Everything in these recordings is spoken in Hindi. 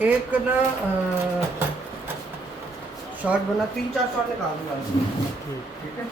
एक ना शॉट बना 3-4 शॉट निकाल दूंगा। ठीक है।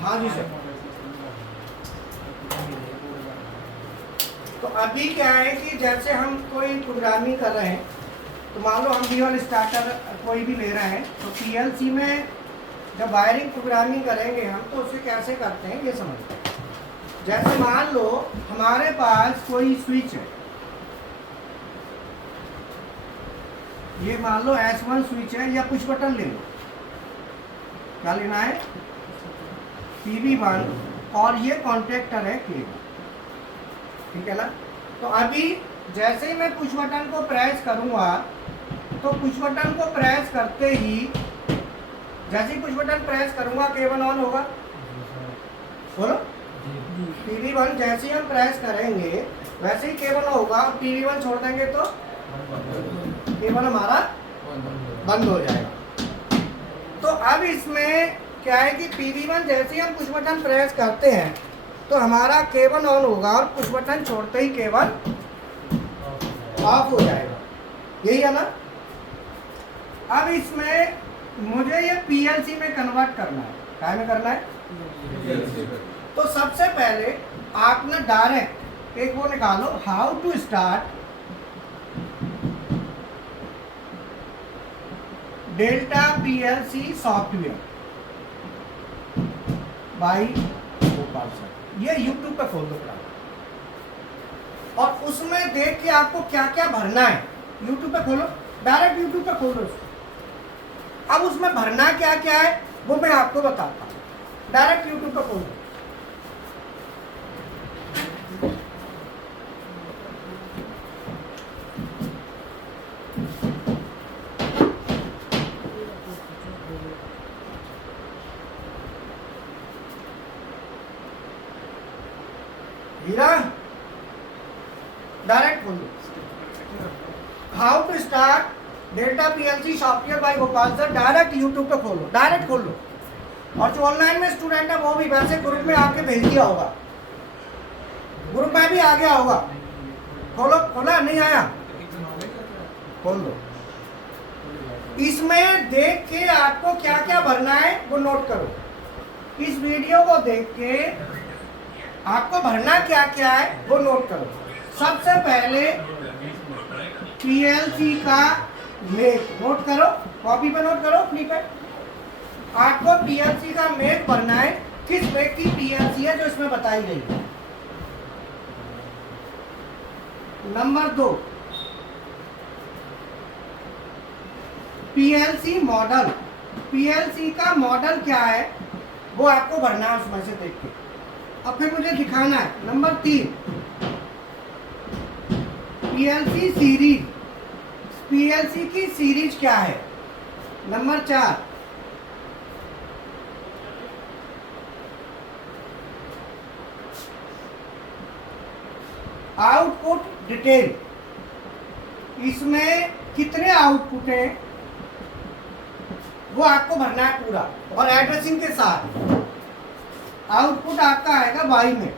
हाँ जी सर। तो अभी क्या है कि जैसे हम कोई प्रोग्रामिंग कर रहे हैं, तो मान लो हम विजुअल स्टार्टर कोई भी ले रहे हैं, तो पीएलसी में जब वायरिंग प्रोग्रामिंग करेंगे हम, तो उसे कैसे करते हैं ये समझते हैं। जैसे मान लो हमारे पास कोई स्विच है, ये मान लो S1 स्विच है, या पुश बटन ले लो, क्या लेना है, PV1, और ये कॉन्टेक्टर है K1, ठीक है ना। तो अभी जैसे ही मैं पुश बटन को प्रेस करूंगा, तो पुश बटन को प्रेस करते ही, जैसे ही पुश बटन प्रेस करूंगा K1 ऑन होगा, बोलो। PV1 जैसे ही हम प्रेस करेंगे वैसे ही K1 होगा, और PV1 छोड़ देंगे तो K1 हमारा बंद हो जाएगा। तो अब इसमें क्या है कि PV1 जैसे ही हम पुश बटन प्रेस करते हैं तो हमारा K1 ऑन होगा, और पुश बटन छोड़ते ही K1 ऑफ हो जाएगा, यही है ना। अब इसमें मुझे ये PLC में कन्वर्ट करना है, क्या में करना है, तो सबसे पहले आपने डायरेक्ट एक वो निकालो, how to start Delta PLC software by Gopal sir, ये YouTube पे खोल दो और उसमें देख के आपको क्या क्या भरना है, YouTube पे खोलो, डायरेक्ट YouTube पे खोलो। अब उसमें भरना क्या क्या है वो मैं आपको बताता हूँ, डायरेक्ट YouTube पे खोलो। डायरेक्ट खोलो, how to start Delta PLC software by Gopal sir, direct YouTube पे खोलो, डायरेक्ट खोलो। और जो ऑनलाइन में स्टूडेंट है वो भी वैसे ग्रुप में आके भेज दिया होगा, ग्रुप में भी आ गया होगा, खोलो, खोला नहीं आया, खोल दो। इसमें देख के आपको क्या क्या भरना है वो नोट करो, इस वीडियो को देख के आपको भरना क्या क्या है वो नोट करो। सबसे पहले PLC का लेख नोट करो, कॉपी पे नोट करो, अपनी पे आपको पीएलसी का मेक भरना है, किस मेक की पीएलसी है जो इसमें बताई गई है। Number 2, PLC model. पीएलसी का मॉडल क्या है वो आपको भरना है उसमें से देख के, अब फिर मुझे दिखाना है। Number 3, PLC series. पीएलसी की सीरीज क्या है। Number 4, output detail. इसमें कितने आउटपुट हैं वो आपको भरना है पूरा, और एड्रेसिंग के साथ। आउटपुट आपका आएगा वाई में,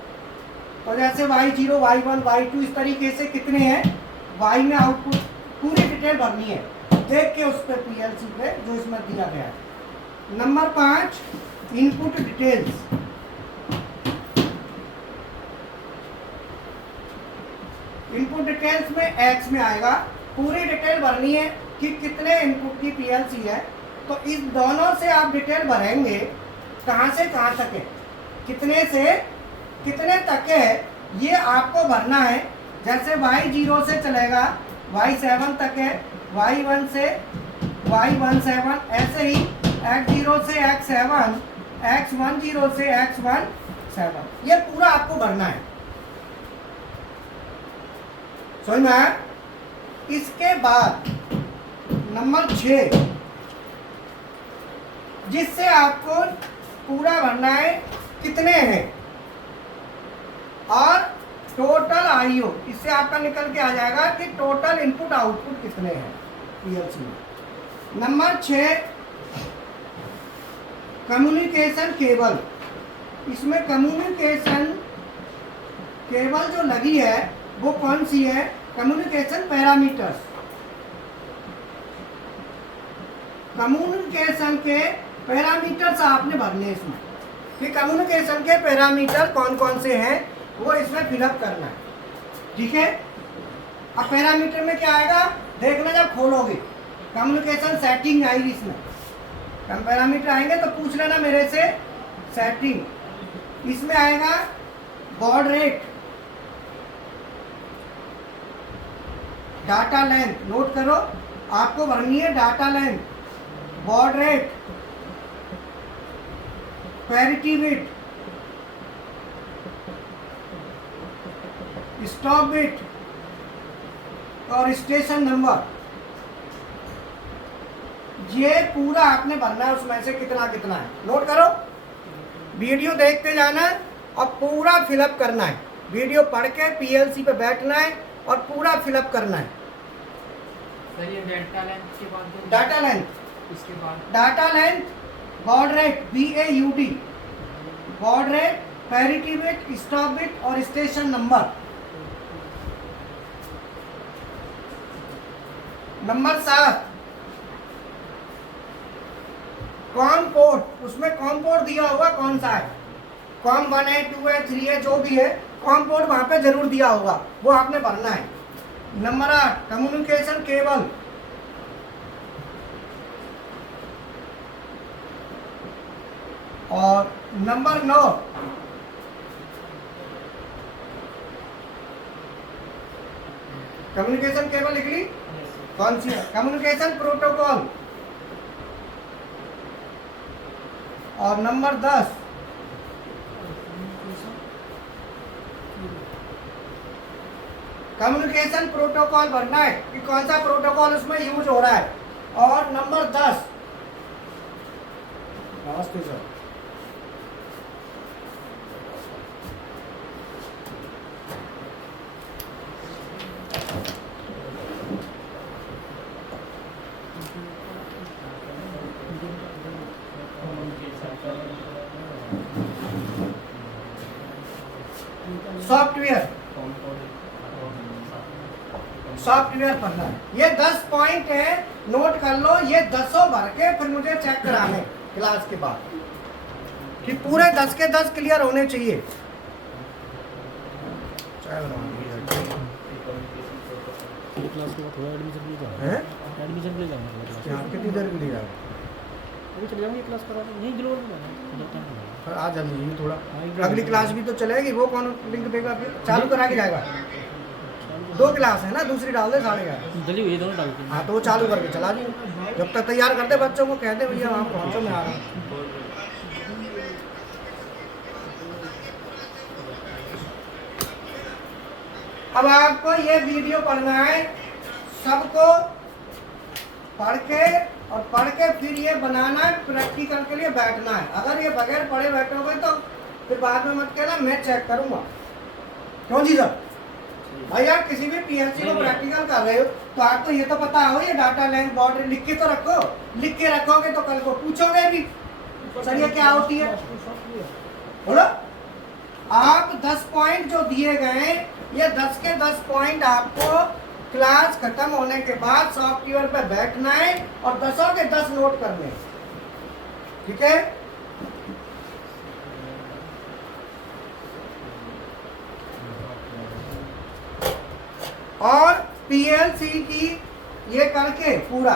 तो जैसे y0, y1, y2 इस तरीके से कितने हैं वाई में आउटपुट, पूरी डिटेल भरनी है देख के उस पर पीएलसी पे जो इसमें दिया गया है। Number 5, input details. Input details में एक्स में आएगा, पूरी डिटेल भरनी है कि कितने इनपुट की पीएलसी है। तो इस दोनों से आप डिटेल भरेंगे, कहाँ से कहाँ तक है, कितने से कितने तक है, ये आपको भरना है। जैसे y0 से चलेगा y7 तक है, y1 से y17, ऐसे ही x0 से x7, x10 से x17, ये पूरा आपको भरना है। समझ में आया। इसके बाद नंबर 6, जिससे आपको पूरा भरना है कितने हैं और टोटल आईओ, इससे आपका निकल के आ जाएगा कि टोटल इनपुट आउटपुट कितने हैं पीएलसी में। Number 6, communication cable. इसमें कम्युनिकेशन केबल जो लगी है वो कौन सी है, कम्युनिकेशन पैरामीटर्स। कम्युनिकेशन के पैरामीटर्स आपने भरने इसमें, कि कम्युनिकेशन के पैरामीटर कौन कौन से हैं वो इसमें फिलअप करना है। ठीक है। अब पैरामीटर में क्या आएगा देखना जब खोलोगे, कम्युनिकेशन सेटिंग आएगी इसमें, कम पैरामीटर आएंगे तो पूछ लेना मेरे से। सेटिंग इसमें आएगा baud rate, data length, note करो आपको भरनी है data length, baud rate, parity bit, stop bit और स्टेशन नंबर। ये पूरा आपने भरना है, उसमें से कितना कितना है नोट करो। वीडियो देखते जाना और पूरा फिलअप करना है, वीडियो पढ़ के पीएलसी पे बैठना है और पूरा फिलअप करना है। सर ये डाटा लेंथ के बाद डाटा लेंथ, उसके बाद data length, baud rate BAUD, baud rate, parity bit, stop bit और station number. Number 7, com port. उसमें कॉम पोर्ट दिया होगा कौन सा है, कॉम 1 है, 2 है, 3 है, जो भी है कॉम पोर्ट वहां पे जरूर दिया होगा, वो आपने भरना है। Number 8, communication cable. और नंबर 9, कम्युनिकेशन केबल लिख ली, कौन सी है, कम्युनिकेशन प्रोटोकॉल। और नंबर 10, कम्युनिकेशन प्रोटोकॉल भरना है कि कौन सा प्रोटोकॉल उसमें यूज हो रहा है। और नंबर 10, नमस्ते सर, सॉफ्टवेयर, सॉफ्टवेयर पढ़ना है। ये 10 पॉइंट है, नोट कर लो। ये 10 भर के फिर मुझे चेक कराने क्लास के बाद कि पूरे 10 के 10 क्लियर होने चाहिए। क्लास के बाद थोड़ा एडमिशन के लिए जाना है, एडमिशन के लिए जाना है। कितनी देर के लिए जाओ, अभी चले जाऊंगी क्लास करा तो नहीं ग्लोबल में है टाइम लगेगा। पर आ जाइए थोड़ा, हाँ, अगली क्लास भी तो चलेगी, वो कौन लिंक देगा फिर? चालू करा के जाएगा। 2 क्लास है ना, दूसरी डाल दे 11:30। जल्दी ये दोनों डालते हैं। हाँ तो वो चालू करके चला जी, जब तक तैयार कर दे बच्चों को, कह दे भैया वहाँ पहुँचो मैं आ रहा हूँ। अब आपको ये वीडियो पढ़ना है, सबको पढ़ के फिर ये बनाना है, प्रैक्टिकल के लिए बैठना है। अगर ये बगैर पढ़े बैठोगे तो फिर बाद में मत कहना मैं चेक करूंगा। क्यों जी सर? भाई आप किसी भी पीएलसी को प्रैक्टिकल कर रहे हो तो आपको ये तो पता हो, ये डाटा लेंथ बाउंड्री लिख के तो रखो। लिख के रखोगे तो कल को पूछोगे भी सर ये क्या होती है। बोलो, आप 10 पॉइंट जो दिए गए, ये 10 के 10 पॉइंट आपको क्लास खत्म होने के बाद सॉफ्टवेयर पे बैठना है और 10 के 10 नोट करने हैं। ठीक है? और पीएलसी की ये करके पूरा,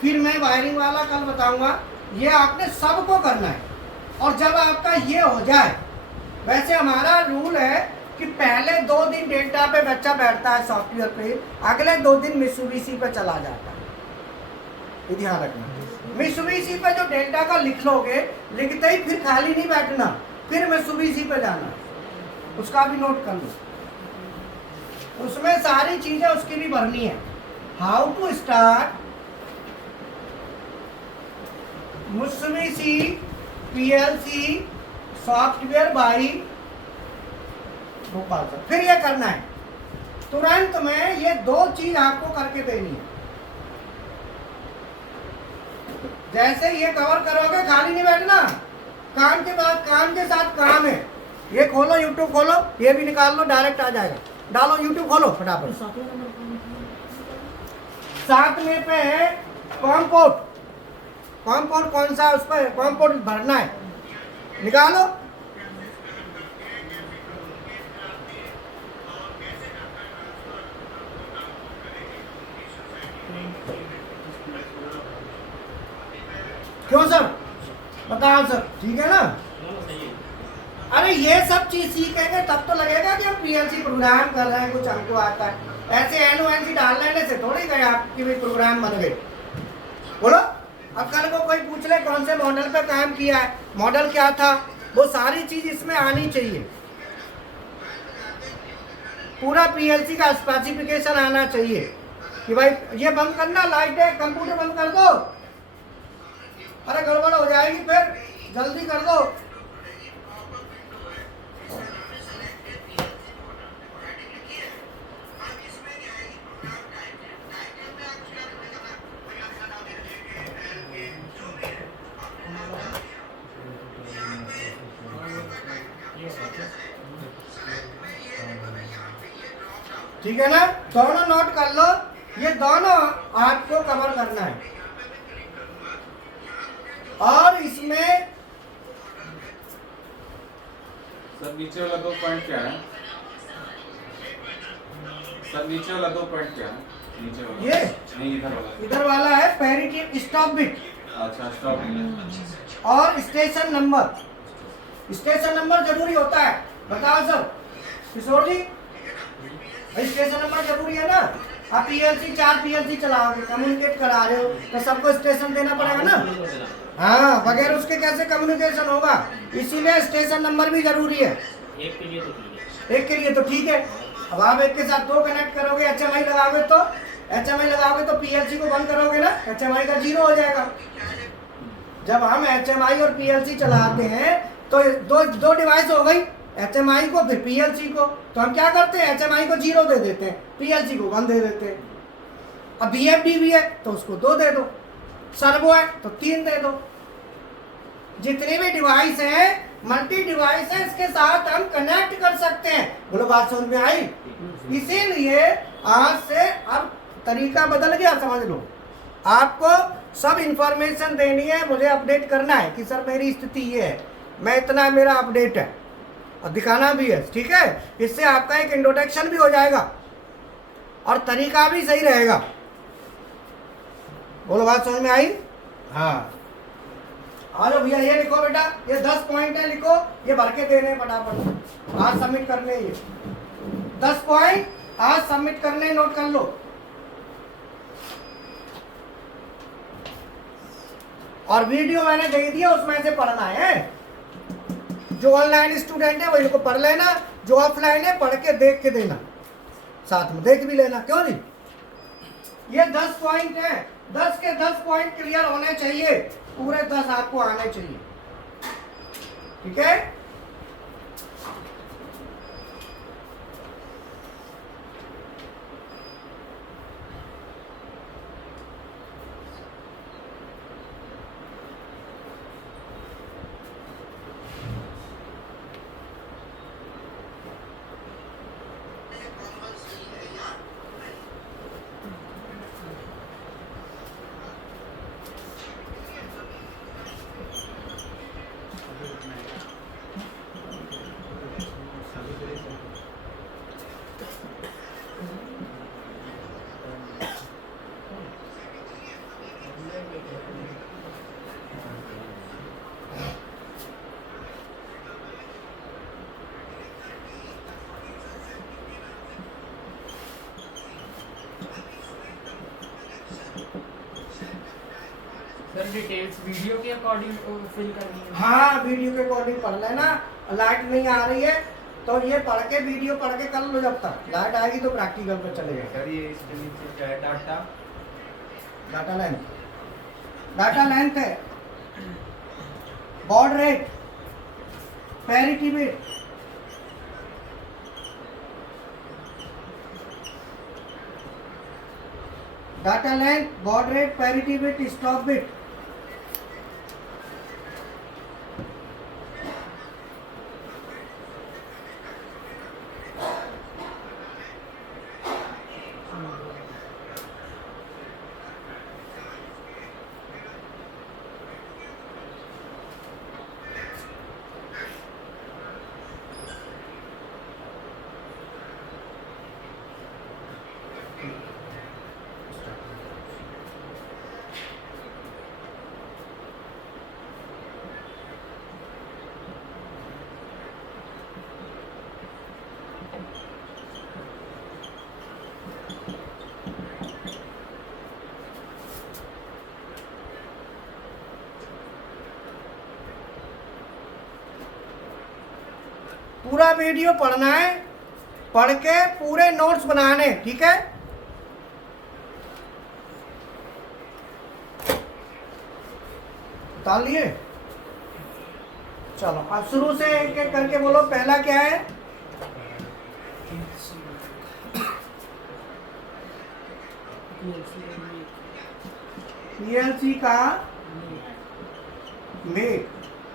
फिर मैं वायरिंग वाला कल बताऊंगा। ये आपने सबको करना है। और जब आपका ये हो जाए, वैसे हमारा रूल है कि पहले 2 दिन डेल्टा पे बच्चा बैठता है सॉफ्टवेयर पे, अगले 2 दिन मित्सुबिशी पे चला जाता है। ये ध्यान रखना, मित्सुबिशी पे जो डेल्टा का लिख लोगे, लिखते ही फिर खाली नहीं बैठना, फिर मित्सुबिशी पे जाना, उसका भी नोट कर लो। उसमें सारी चीजें उसकी भी भरनी है। How to start Mitsubishi PLC software by Bhopal sir. फिर ये करना है तुरंत में, ये 2 चीज आपको करके देनी है। जैसे ये कवर करोगे खाली नहीं बैठना, काम के बाद काम के साथ काम है। ये खोलो, यूट्यूब खोलो, ये भी निकाल लो, डायरेक्ट आ जाएगा। डालो यूट्यूब खोलो फटाफट। 7 में पे है कॉम्पोर्ट। कॉम्पोर्ट कौन सा, उस पर कॉम्पोर्ट भरना है, निकालो। क्यों सर? बताओ सर, ठीक है ना? अरे ये सब चीज सीखेंगे तब तो लगेगा कि हम पीएलसी प्रोग्राम कर रहे हैं, कुछ हमको आता है। ऐसे एनओएनसी डाल लेने से थोड़ी गए आपकी भी प्रोग्राम बन गए। बोलो, अब कल को कोई पूछ ले कौन से मॉडल पे काम किया है, मॉडल क्या था, वो सारी चीज इसमें आनी चाहिए। पूरा पीएलसी का स्पेसिफिकेशन आना चाहिए कि भाई ये बंद करना, लाइट है, कंप्यूटर बंद कर दो, अरे गड़बड़ हो जाएगी, फिर जल्दी कर दो। ठीक है ना? दोनों नोट कर लो, ये दोनों आपको कवर करना है। और इसमें सर नीचे वाला 2 पॉइंट क्या है? सर नीचे वाला 2 पॉइंट क्या है? नीचे वाला ये नहीं, इधर इधर वाला है पैरिटी स्टॉप बिट अच्छा स्टॉप और स्टेशन नंबर। स्टेशन नंबर जरूरी होता है, बताओ सर किशोर जी, स्टेशन नंबर जरूरी है ना? आप पीएलसी 4 पीएलसी चलाओगे, कम्युनिकेट करा रहे हो तो सबको स्टेशन देना पड़ेगा ना? हाँ, बगैर उसके कैसे कम्युनिकेशन होगा? इसीलिए स्टेशन नंबर भी जरूरी है। एक के लिए तो ठीक है। एक के लिए तो ठीक है। अब आप एक के साथ 2 कनेक्ट करोगे, एचएमआई लगाओगे तो पीएलसी को बंद करोगे ना, एचएमआई का 0 हो जाएगा। जब हम एचएमआई और पीएलसी चलाते हैं तो दो डिवाइस हो गई, एचएमआई को फिर पीएलसी को। तो हम क्या करते हैं, एचएमआई को 0 दे देते हैं, पीएलसी को 1 दे देते हैं। अब बीएफडी भी है तो उसको 2 दे दो, सर्वो है तो 3 दे दो। जितने भी डिवाइस हैं, मल्टी डिवाइस है, इसके साथ हम कनेक्ट कर सकते हैं। बोलो बात समझ में आई? इसीलिए आज से अब तरीका बदल गया, समझ लो। आपको सब इंफॉर्मेशन देनी है, मुझे अपडेट करना है कि सर मेरी स्थिति ये है, मैं इतना मेरा अपडेट है, और दिखाना भी है। ठीक है? इससे आपका एक इंट्रोडक्शन भी हो जाएगा और तरीका भी सही रहेगा। बोलो बात समझ में आई? हाँ, आ जाओ भैया, ये लिखो बेटा, ये 10 पॉइंट है, लिखो, ये भर के देने हैं फटाफट, आज सबमिट करने हैं ये 10 पॉइंट, आज सबमिट करने, नोट कर लो। और वीडियो मैंने दे दिया, उसमें से पढ़ना है। जो ऑनलाइन स्टूडेंट है वही को पढ़ लेना, जो ऑफलाइन है पढ़ के देख के देना, साथ में देख भी लेना, क्यों नहीं। ये 10 पॉइंट है, 10 के 10 पॉइंट क्लियर होने चाहिए, पूरे 10 आपको आने चाहिए, ठीक है। सर डिटेल्स वीडियो के अकॉर्डिंग फिल करनी है? हाँ, वीडियो के अकॉर्डिंग पढ़ लेना। लाइट नहीं आ रही है तो ये पढ़ के, वीडियो पढ़ के कर लो, जब तक लाइट आएगी तो प्रैक्टिकल पर चलेगा। सर ये इसके नीचे क्या है? Data data length, data length है, baud rate, parity bit, data length, baud rate, parity bit, stop bit. पूरा वीडियो पढ़ना है, पढ़ के पूरे नोट्स बनाने, ठीक है। बता लिए, चलो अब शुरू से एक एक करके बोलो। पहला क्या है? पीएलसी का मेक।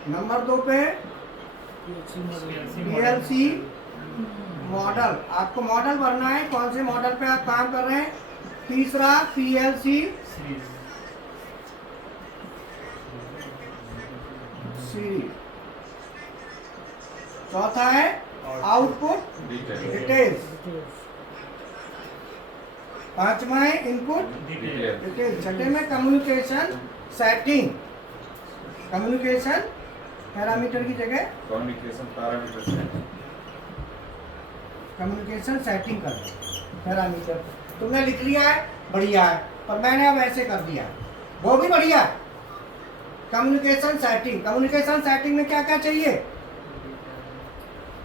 नंबर 2 पे पीएलसी मॉडल, आपको मॉडल भरना है, कौन से मॉडल पे आप काम कर रहे हैं। तीसरा पीएलसी सीरीज। चौथा है आउटपुट डिटेल्स। पांचवा है इनपुट डिटेल्स। छठे में कम्युनिकेशन सेटिंग। कम्युनिकेशन पैरामीटर की जगह communication parameter setting. Communication setting कर पैरामीटर तुमने लिख लिया है, बढ़िया है, पर मैंने अब ऐसे कर दिया, वो भी बढ़िया है। कम्युनिकेशन सेटिंग, कम्युनिकेशन सेटिंग में क्या क्या चाहिए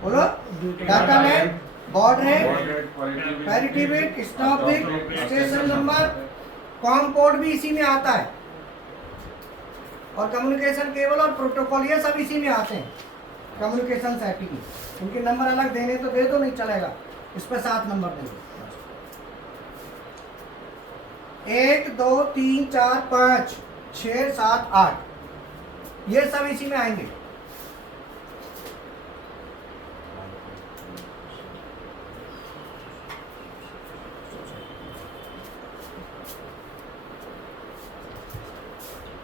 बोलो। Data length, baud rate, parity bit, stop bit, station number, com code भी इसी में आता है, और कम्युनिकेशन केबल और प्रोटोकॉल ये सब इसी में आते हैं। कम्युनिकेशन सेटिंग, उनके नंबर अलग देने तो दे दो, नहीं चलेगा, इस पर 7 नंबर दे दो। 1 2 3 4 5 6 7 8 ये सब इसी में आएंगे।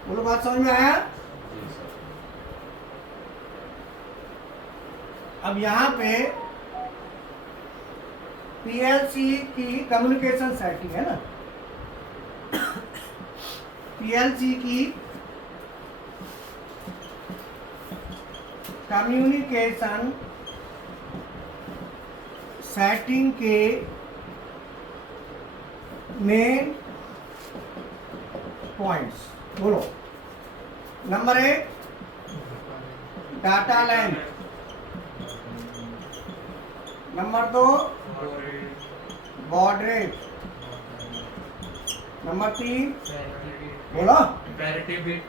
बोलो, बात समझ में आया। अब यहाँ पे पीएलसी की कम्युनिकेशन सेटिंग है ना, पीएलसी की कम्युनिकेशन सेटिंग के मेन पॉइंट्स बोलो। Number 1 data length, number 2 baud rate, number 3 बोलो parity bit,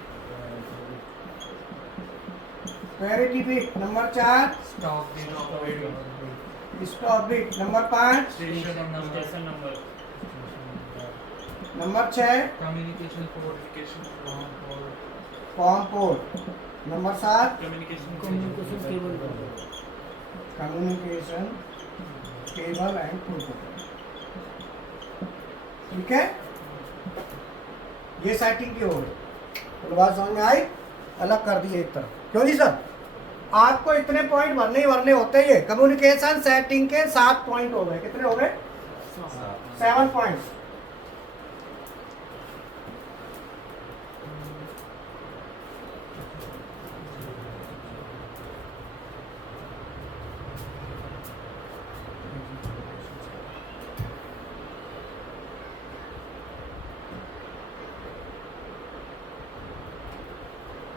parity bit, number 4 stock bit, stop bit, number 5 station number, number 6 communication port, com port, number 7 communication cable communication cable and protocol. ठीक है, ये सेटिंग की हो गई। तो बात समझ में आई, अलग कर दिए एक तरफ। क्यों जी सर, आपको इतने पॉइंट भरने ही भरने होते हैं। ये कम्युनिकेशन सेटिंग के 7 पॉइंट हो गए। कितने हो गए? 7 पॉइंट्स।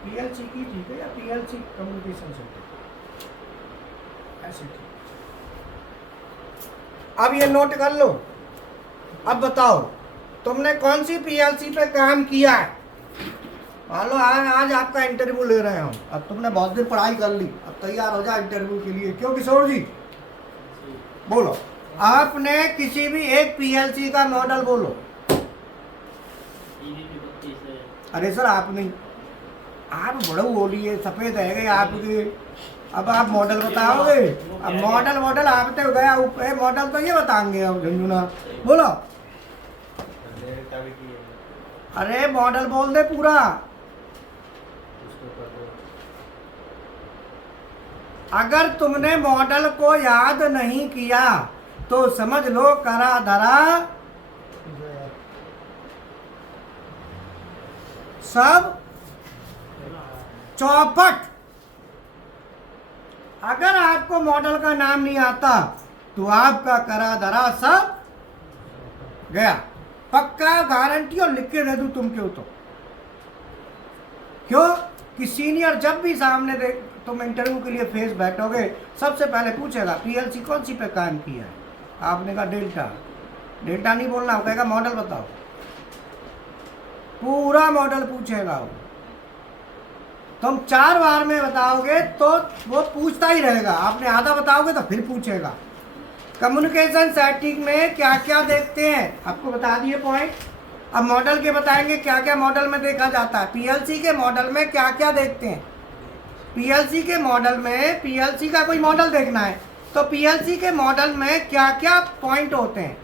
पीएलसी की ठीक है, या पीएलसी कम्युनिकेशन सेटिंग ऐसे ठीक। अब ये नोट कर लो। अब बताओ तुमने कौन सी पीएलसी पे काम किया है। मान लो आज आपका इंटरव्यू ले रहे हो, अब तुमने बहुत दिन पढ़ाई कर ली, अब तैयार हो जाए इंटरव्यू के लिए। क्यों किशोर जी बोलो, आपने किसी भी एक पीएलसी का मॉडल बोलो। अरे सर आप नहीं, आप बड़े बोलिए, सफेद है गए आपके। अब आप मॉडल बताओगे। अब मॉडल आप तो गया मॉडल तो ये बताएंगे अब झुंझुना बोलो। अरे मॉडल बोल दे पूरा। अगर तुमने मॉडल को याद नहीं किया तो समझ लो करा धरा सब चौपट। अगर आपको मॉडल का नाम नहीं आता तो आपका करा धरा सब गया। पक्का गारंटी और लिख के दे दूं तुम क्यों तो। क्यों कि सीनियर जब भी सामने देख तुम इंटरव्यू के लिए फेस बैठोगे सबसे पहले पूछेगा पीएलसी कौन सी पे काम किया है। आपने कहा डेल्टा नहीं बोलना, कहेगा मॉडल बताओ। पूरा मॉडल पूछेगा वो। तुम 4 बार में बताओगे तो वो पूछता ही रहेगा। आपने आधा बताओगे तो फिर पूछेगा। कम्युनिकेशन सेटिंग में क्या क्या देखते हैं आपको बता दिए पॉइंट। अब मॉडल के बताएंगे क्या क्या मॉडल में देखा जाता है। पीएलसी के मॉडल में क्या क्या देखते हैं। पीएलसी के मॉडल में पीएलसी का कोई मॉडल देखना है तो पीएलसी के मॉडल में क्या क्या पॉइंट होते हैं।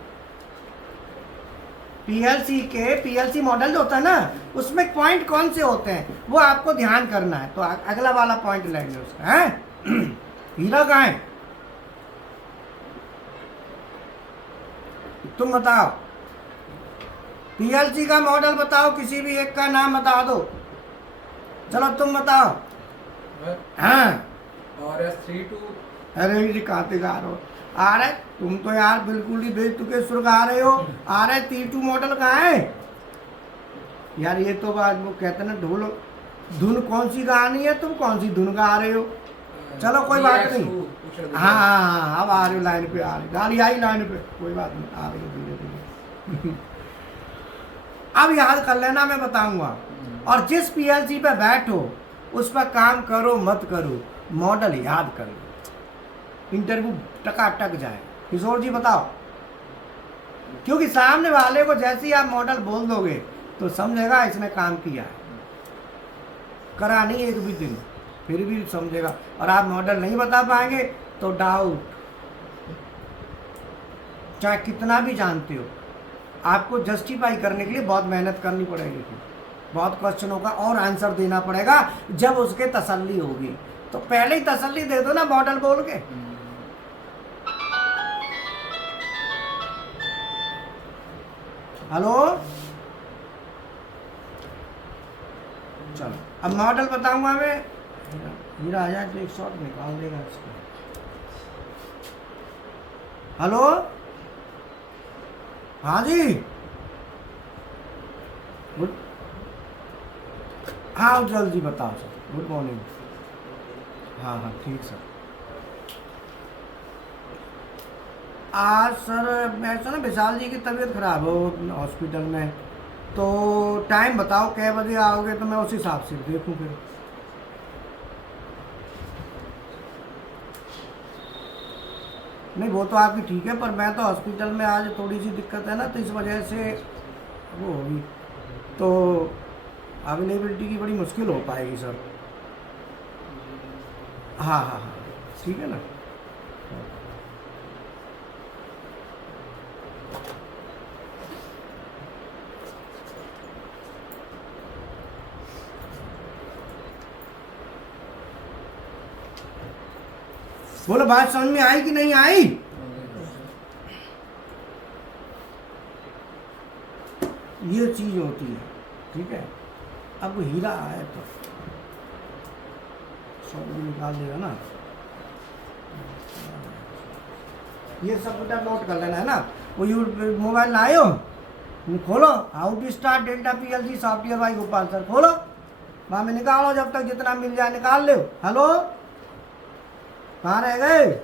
पीएलसी मॉडल जो होता है ना उसमें पॉइंट कौन से होते हैं वो आपको ध्यान करना है। तो अगला वाला पॉइंट लेंगे उसका है। हीरा कहाँ है तुम बताओ। पीएलसी का मॉडल बताओ, किसी भी एक का नाम बता दो। चलो तुम बताओ। हाँ RS32। अरे जी काते गा रहे हो। अरे तुम तो यार बिल्कुल ही बेतुके सुर गा रहे हो। RS32 मॉडल कहाँ है यार। ये तो बात वो कहते ना ढोल धुन कौन सी गानी है, तुम कौन सी धुन गा रहे हो। चलो कोई बात नहीं। हाँ अब आ रहे हो लाइन पे, आ रही गाड़ी आई लाइन पे, कोई बात नहीं आ रही हो धीरे धीरे। अब याद कर लेना मैं बताऊंगा। और जिस पीएलसी पे बैठो उस पर काम करो मत करो, मॉडल याद कर लो, इंटरव्यू टकाटक जाए। किशोर जी बताओ। क्योंकि सामने वाले को जैसे ही आप मॉडल बोल दोगे तो समझेगा इसने काम किया है, करा नहीं एक भी दिन, फिर भी समझेगा। और आप मॉडल नहीं बता पाएंगे तो डाउट, चाहे कितना भी जानते हो, आपको जस्टिफाई करने के लिए बहुत मेहनत करनी पड़ेगी। बहुत क्वेश्चनों का और आंसर देना पड़ेगा जब उसके तसल्ली होगी। तो पहले ही तसल्ली दे दो ना मॉडल बोल के। हेलो चलो अब मॉडल बताऊंगा मैं। हीरा आ जाए तो एक शॉट निकाल देगा इसको। हेलो, हाँ जी, गुड, हाँ जल्दी बताओ सर। Good morning. हाँ हाँ ठीक सर। आज सर ऐसा ना विशाल जी की तबीयत खराब हो हॉस्पिटल में, तो टाइम बताओ कै बजे आओगे तो मैं उस हिसाब से देखूँ फिर। नहीं वो तो आपकी ठीक है, पर मैं तो हॉस्पिटल में आज थोड़ी सी दिक्कत है ना, तो इस वजह से वो होगी, तो अवेलेबिलिटी की बड़ी मुश्किल हो पाएगी सर। हाँ हाँ हाँ ठीक है ना। बोलो बात समझ में आई कि नहीं आई? ये चीज होती है, ठीक है। अब हीरा आए तो शॉट भी निकाल देगा ना। ये सब बेटा नोट कर लेना है ना। वो यू मोबाइल लाए हो, खोलो how to start Delta PLC software by Gopal sir, खोलो वहाँ में निकालो, जब तक जितना मिल जाए निकाल लो। हेलो, कहाँ रह गए?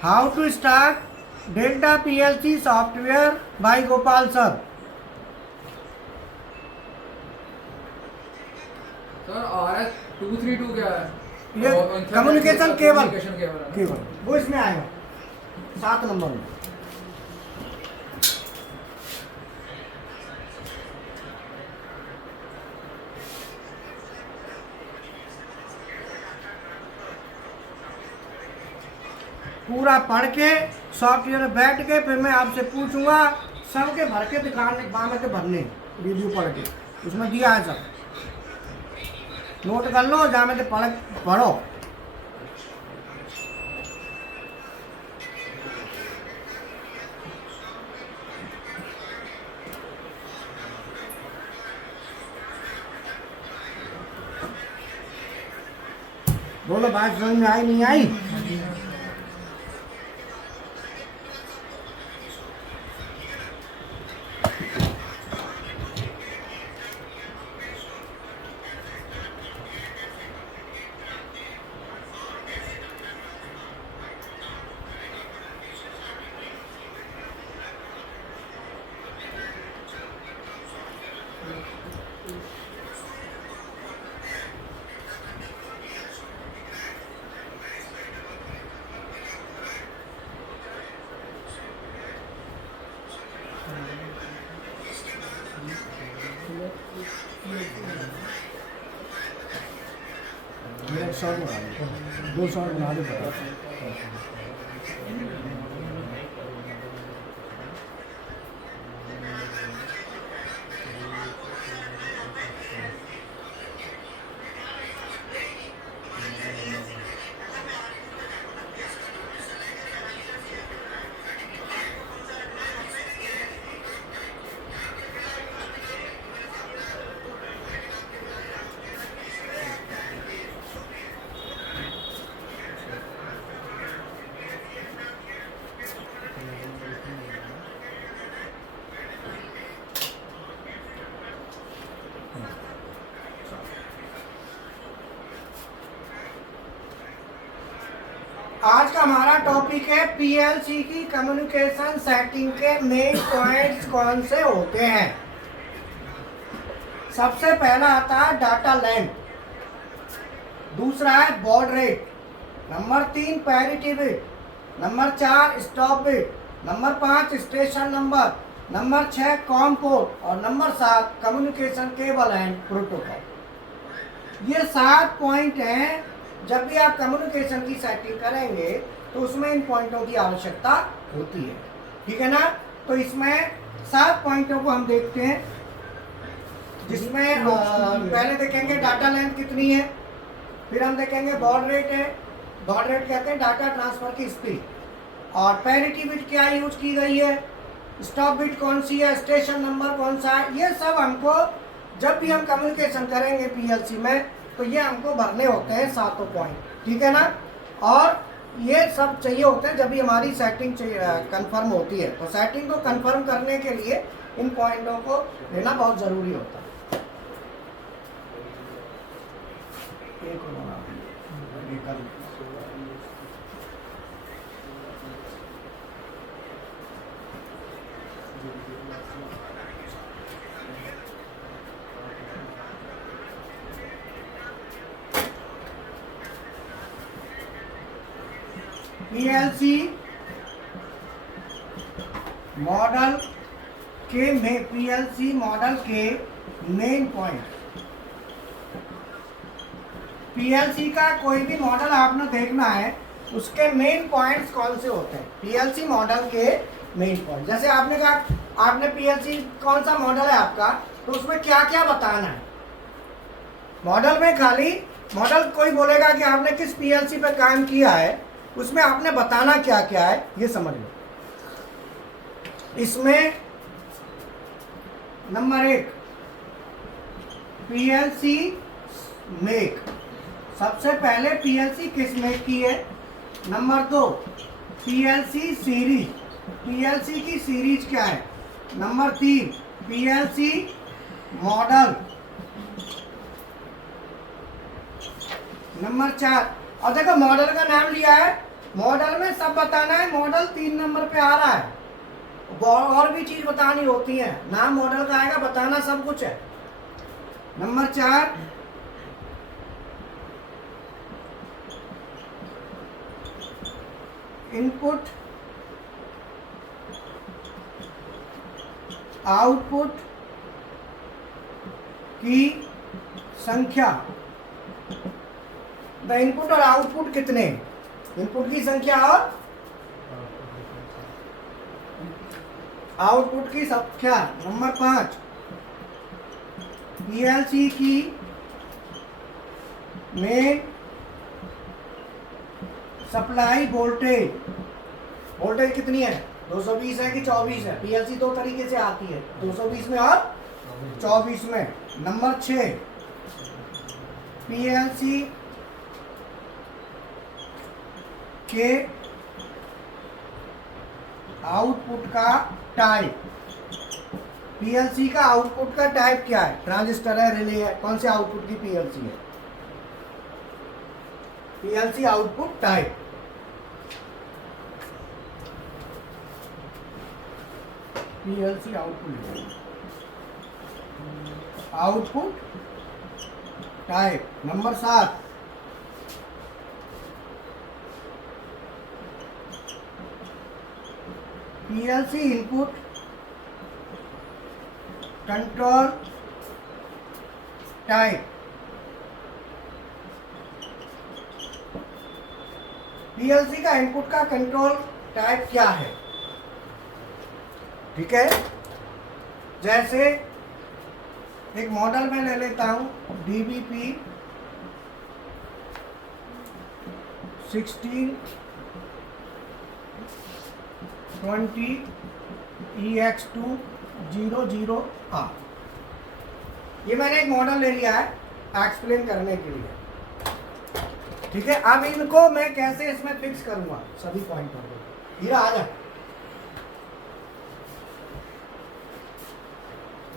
How to start Delta PLC software by Gopal sir. Sir RS 232 क्या है? ये कम्युनिकेशन केबल, केबल केबल वो इसमें आएगा 7 नंबर में। पूरा पढ़ के सॉफ्टवेयर में बैठ के फिर मैं आपसे पूछूंगा, सबके भर के दिखाने बामे के भरने रिव्यू पढ़ के उसमें दिया है सब, नोट कर लो, जहाँ में पढ़ो। बोलो बात समझ में आई नहीं आई? मेरा शॉट बना दो, 2 शॉट बना दो। आज का हमारा टॉपिक है पीएलसी की कम्युनिकेशन सेटिंग के मेन पॉइंट्स कौन से होते हैं। सबसे पहला आता है डाटा लेंथ, दूसरा है baud rate, number 3 parity bit, number 4 stop bit, number 5 station number, number 6 com port और number 7 communication cable and protocol. ये 7 पॉइंट हैं। जब भी आप कम्युनिकेशन की सेटिंग करेंगे तो उसमें इन पॉइंटों की आवश्यकता होती है, ठीक है ना। तो इसमें 7 पॉइंटों को हम देखते हैं, जिसमें पहले देखेंगे डाटा लेंथ कितनी है, फिर हम देखेंगे बॉड रेट है, बॉड रेट कहते हैं डाटा ट्रांसफर की स्पीड, और पैरिटी बिट क्या यूज की गई है, स्टॉप बिट कौन सी है, स्टेशन नंबर कौन सा है। ये सब हमको जब भी हम कम्युनिकेशन करेंगे पीएलसी में तो ये हमको भरने होते हैं 7 पॉइंट, ठीक है ना। और ये सब चाहिए होते हैं जब भी हमारी सेटिंग कंफर्म होती है। तो सेटिंग को कंफर्म करने के लिए इन पॉइंटों को लेना बहुत ज़रूरी होता है। एक और बना दीजिए, एक और। पीएलसी मॉडल के मेन पॉइंट, पीएलसी का कोई भी मॉडल आपने देखना है उसके मेन पॉइंट्स कौन से होते हैं। पीएलसी मॉडल के मेन पॉइंट, जैसे आपने कहा आपने पीएलसी कौन सा मॉडल है आपका, तो उसमें क्या क्या बताना है। मॉडल में खाली मॉडल कोई बोलेगा कि आपने किस पीएलसी पे काम किया है, उसमें आपने बताना क्या क्या है ये समझ लो। इसमें नंबर 1 पीएलसी मेक, सबसे पहले पीएलसी किस मेक की है। नंबर 2 पीएलसी सीरीज, पीएलसी की सीरीज क्या है। Number 3 PLC model. नंबर 4, और देखो मॉडल का नाम लिया है, मॉडल में सब बताना है। मॉडल 3 नंबर पे आ रहा है, और भी चीज बतानी होती है, नाम मॉडल का आएगा, बताना सब कुछ है। नंबर 4 इनपुट आउटपुट की संख्या। द इनपुट और आउटपुट कितने, इनपुट की संख्या और आउटपुट की संख्या। नंबर 5 पीएलसी की मेन सप्लाई वोल्टेज, वोल्टेज कितनी है, 220 है कि 24 है। पीएलसी 2 तरीके से आती है, 220 में और 24 में। नंबर 6 पीएलसी के आउटपुट का टाइप, पीएलसी का आउटपुट का टाइप क्या है, ट्रांजिस्टर है, रिले है, कौन से आउटपुट की पीएलसी है। PLC output type. PLC output type. Number 7 PLC input control type. PLC का इनपुट का कंट्रोल टाइप क्या है, ठीक है। जैसे एक मॉडल में ले लेता हूं DBP 1620 EX200R। ये मैंने एक मॉडल ले लिया है एक्सप्लेन करने के लिए, ठीक है। अब इनको मैं कैसे इसमें फिक्स करूंगा सभी पॉइंटों को। हीरा आ जा,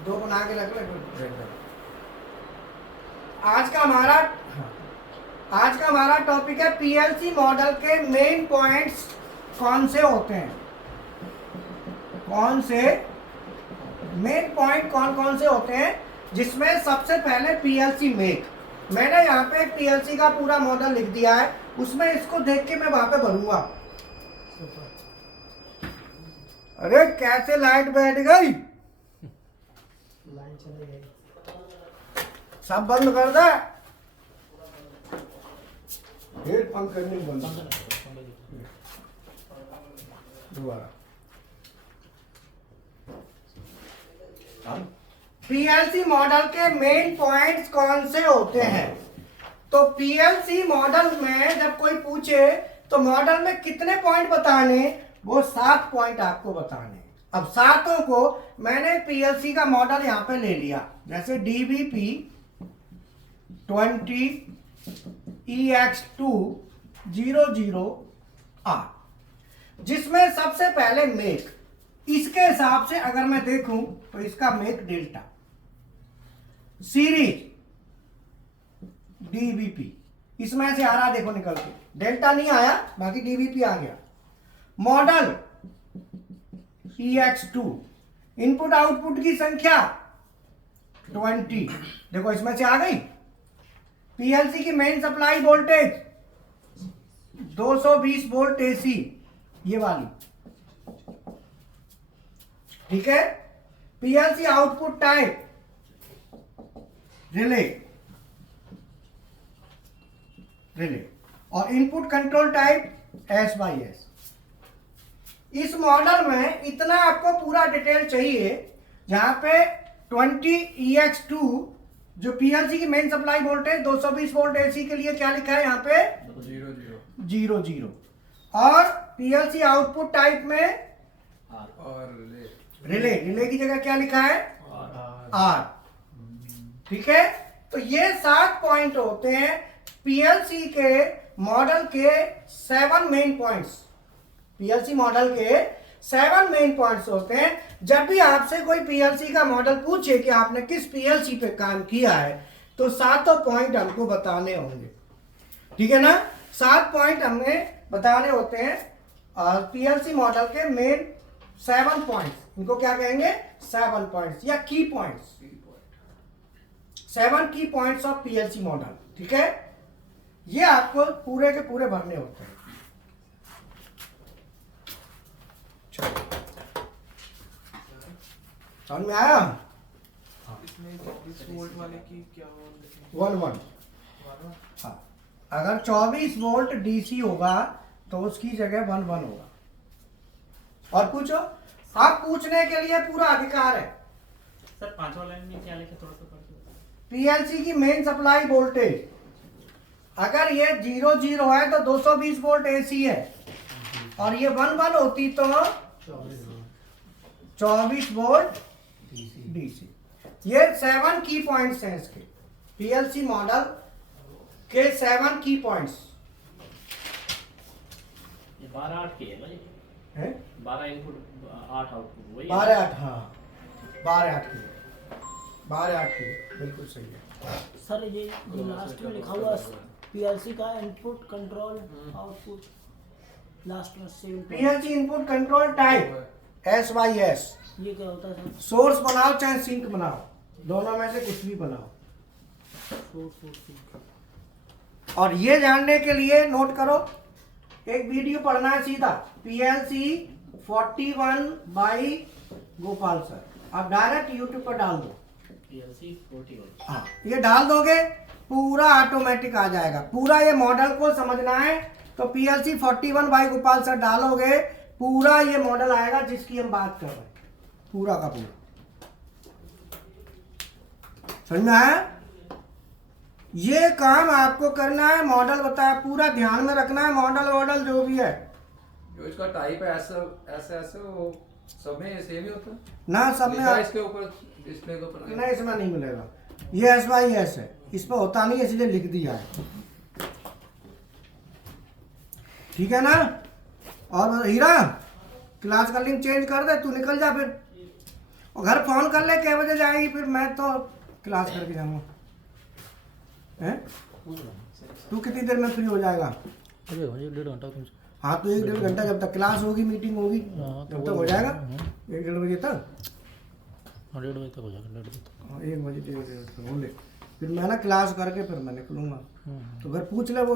2 बना के रख ले। आज का हमारा टॉपिक है पीएलसी मॉडल के मेन पॉइंट्स कौन से होते हैं, कौन से मेन पॉइंट कौन कौन से होते हैं जिसमें सबसे पहले पीएलसी मेक, मैंने यहाँ पे एक पीएलसी का पूरा मॉडल लिख दिया है, उसमें इसको देख के मैं वहां पे भरूंगा। अरे कैसे लाइट बैठ गई, लाइन चले गई। सब बंद कर दे, फिर पंख करने बंद दोबारा। पीएलसी मॉडल के मेन पॉइंट्स कौन से होते हैं? तो पीएलसी मॉडल में जब कोई पूछे तो मॉडल में कितने पॉइंट बताने, वो 7 पॉइंट आपको बताने। अब सातों को मैंने पीएलसी का मॉडल यहां पे ले लिया, जैसे DVP 20EX200R, जिसमें सबसे पहले मेक, इसके हिसाब से अगर मैं देखूं तो इसका मेक डेल्टा, सीरीज DVP, इसमें से आ रहा देखो निकल के, डेल्टा नहीं आया, बाकी DVP आ गया। मॉडल EX2, इनपुट आउटपुट की संख्या 20, देखो इसमें से आ गई। पीएलसी की main supply voltage 220 volt AC, ये वाली, ठीक है। पीएलसी आउटपुट टाइप रिले, और इनपुट कंट्रोल टाइप S/S। इस मॉडल में इतना आपको पूरा डिटेल चाहिए, जहां पे 20EX2 जो पीएलसी की main supply voltage 220 volt AC के लिए क्या लिखा है यहाँ पे 00, और पीएलसी आउटपुट टाइप में और रिले की जगह क्या लिखा है R, ठीक है। तो ये 7 पॉइंट होते हैं पीएलसी के मॉडल के 7 मेन पॉइंट्स। पीएलसी मॉडल के 7 मेन पॉइंट्स होते हैं। जब भी आपसे कोई पीएलसी का मॉडल पूछे कि आपने किस पीएलसी पे काम किया है, तो 7 पॉइंट हमको बताने होंगे, ठीक है ना। 7 पॉइंट हमें बताने होते हैं, और पीएलसी मॉडल के मेन 7 पॉइंट्स, इनको क्या कहेंगे 7 पॉइंट्स या की पॉइंट्स, 7 की पॉइंट्स ऑफ पीएलसी मॉडल, ठीक है। ये आपको पूरे के पूरे भरने होते हैं। समझ में आया? इसमें 24 वोल्ट वाले की क्या 1 हाँ, अगर 24 वोल्ट डीसी होगा तो उसकी जगह 1 होगा। और पूछो, आप पूछने के लिए पूरा अधिकार है। सर 5वां लाइन में क्या लिखा, थोड़ा सा पढ़ के बताओ। पीएलसी की मेन सप्लाई वोल्टेज, अगर ये 00 है तो 220 वोल्ट AC है, और ये 1 होती तो 24 वोल्ट DC। ये 7 की पॉइंट्स हैं इसके, पीएलसी मॉडल के 7 की पॉइंट्स ये 12/8 की है भाई, हैं। 12 इनपुट 8 आउटपुट, वही 12/8, हाँ 12/8 की, 12/8 की, बिल्कुल सही है। सर ये जो लास्ट में लिखा हुआ पीएलसी का इनपुट कंट्रोल आउटपुट, लास्ट में 7 PLC input control type S/S, ये क्या होता है सर? सोर्स बनाओ चाहे सिंक बनाओ, दोनों में से कुछ भी बनाओ। और ये जानने के लिए नोट करो, एक वीडियो पढ़ना है सीधा, पीएलसी 41 बाई गोपाल सर, आप डायरेक्ट यूट्यूब पर डाल दो। पीएलसी 41, हाँ, ये डाल दोगे पूरा ऑटोमेटिक आ जाएगा। पूरा ये मॉडल को समझना है तो पीएलसी 41 बाई गोपाल सर डालोगे, पूरा ये मॉडल आएगा जिसकी हम बात कर रहे हैं, पूरा का पूरा। समझ में आया? ये काम आपको करना है, मॉडल बताया पूरा ध्यान में रखना है, मॉडल जो भी है जो इसका टाइप है ऐसा वो सब में सेम ही होता है ना, सब लिखा है में इसके ऊपर डिस्प्ले के ऊपर नहीं, इसमें नहीं मिलेगा। ये S/S है, इस पर होता नहीं है इसलिए लिख दिया है, ठीक है ना। और हीरा, क्लास का लिंक चेंज कर दे, तू निकल जा फिर, और घर फोन कर ले क्या बजे जाएगी, फिर मैं तो क्लास करके जाऊंगा। हैं? तू कितनी देर में फ्री हो जाएगा? अरे भाई 1.5 घंटा तुमसे। हाँ तो 1-1.5 घंटा, जब तक क्लास होगी मीटिंग होगी हाँ, तो तब तक हो जाएगा, 1-1.5 बजे तक। हाँ 1:30 बजे तक हो जाएगा, 1:30 बजे तक। हाँ 1 बजे 1:30 बजे तक हो ले, फिर मैं ना क्लास करके फिर मैं निकलूँगा। तो फिर पूछ ले वो